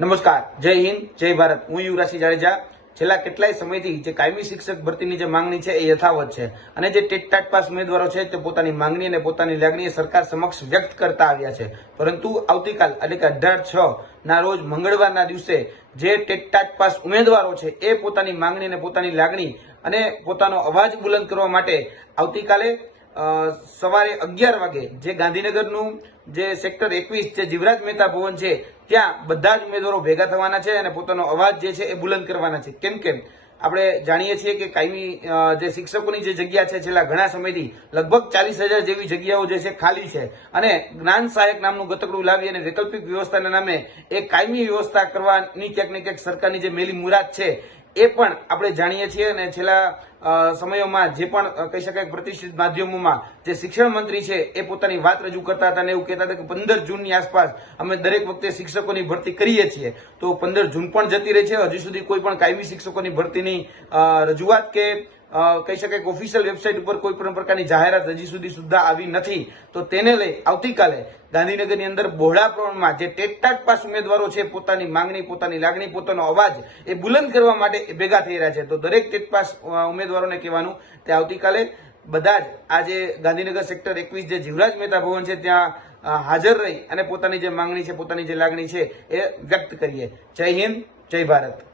નમસ્કાર, જય હિન્દ, જય ભારત। હું યુવરાજસિંહ જાડેજા। છેલ્લા કેટલાય સમયથી જે કાયમી શિક્ષક ભરતીની જે માંગણી છે એ યથાવત છે અને જે ટેટ ટાટ પાસ ઉમેદવારો છે તે પોતાની માંગણી અને પોતાની લાગણી સરકાર સમક્ષ વ્યક્ત કરતા આવ્યા છે। પરંતુ આવતીકાલ એટલે કે 18/6 ના રોજ મંગળવારના દિવસે જે ટેટ ટાટ પાસ ઉમેદવારો છે એ પોતાની માંગણી અને પોતાની લાગણી અને પોતાનો અવાજ બુલંદ કરવા માટે આવતીકાલે સવારે 11 વાગે જે ગાંધીનગરનું જે સેક્ટર 21 જે જીવરાજ મહેતા ભવન છે ત્યાં બધા જ ઉમેદવારો ભેગા થવાના છે અને પોતાનો અવાજ જે છે એ બુલંદ કરવાના છે। કેમ કે આપણે જાણીએ છીએ કે કાયમી જે શિક્ષકોની જે જગ્યા છે છેલ્લા ઘણા સમયથી લગભગ 40,000 જેવી જગ્યાઓ જે છે ખાલી છે અને જ્ઞાન સહાયક નામનું ગતકડું લાવી અને વૈકલ્પિક વ્યવસ્થાના નામે એક કાયમી વ્યવસ્થા કરવાની ક્યાંક ને ક્યાંક સરકારની જે મેલી મુરાદ છે એ પણ આપણે જાણીએ છીએ। અને છેલ્લા સમયોમાં જે પણ કહી શકાય પ્રતિષ્ઠિત માધ્યમોમાં જે શિક્ષણ મંત્રી છે એ પોતાની વાત રજૂ કરતા હતા અને એવું કહેતા હતા કે 15 જૂનની આસપાસ અમે દરેક વખતે શિક્ષકોની ભરતી કરીએ છીએ। તો 15 જૂન પણ જતી રહી છે, હજી સુધી કોઈ પણ કાયમી શિક્ષકોની ભરતીની રજૂઆત કે કહી શકાય કે ઓફિશિયલ વેબસાઇટ ઉપર કોઈ પણ પ્રકારની જાહેરાત હજી સુધી સુદ્ધા આવી નથી। તો તેને લઈ આવતીકાલે ગાંધીનગરની અંદર બહોળા પ્રમાણમાં જે ટેટ ટાટ પાસ ઉમેદવારો છે પોતાની માંગણી, પોતાની લાગણી, પોતાનો અવાજ એ બુલંદ કરવા માટે ભેગા થઈ રહ્યા છે। તો દરેક ટેટ પાસ ઉમેદવારોને કહેવાનું તે આવતીકાલે બધા જ આજે ગાંધીનગર સેક્ટર 21 જે જીવરાજ મહેતા ભવન છે ત્યાં હાજર રહી અને પોતાની જે માંગણી છે, પોતાની જે લાગણી છે એ વ્યક્ત કરીએ। જય હિન્દ, જય ભારત।